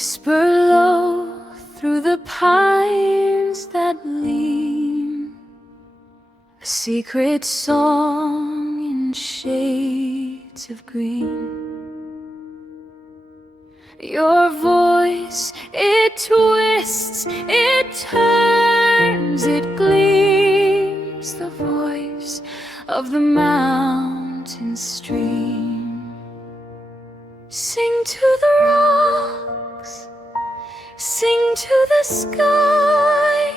whisper low through the pines that lean, a secret song in shades of green. Your voice, it twists, it turns, it gleams, the voice of the mountain stream. Sing to the rocks, sing to the sky,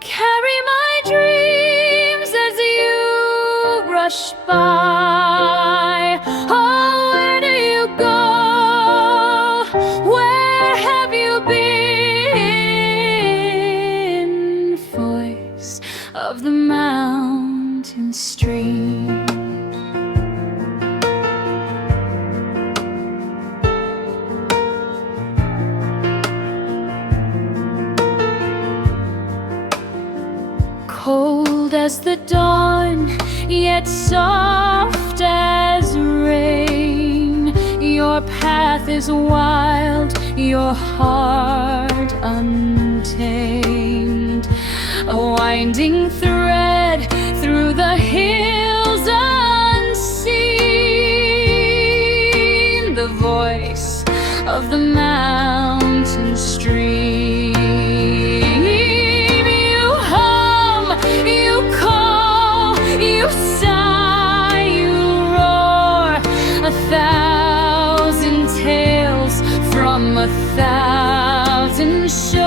carry my dreams as you rush by. Oh, where do you go? Where have you been? Voice of the mountain stream. Cold as the dawn, yet soft as rain. Your path is wild, your heart untamed. A winding thread through the hills unseen. The voice of the mountain stream. You sigh, you roar, 1,000 tales from 1,000 shores.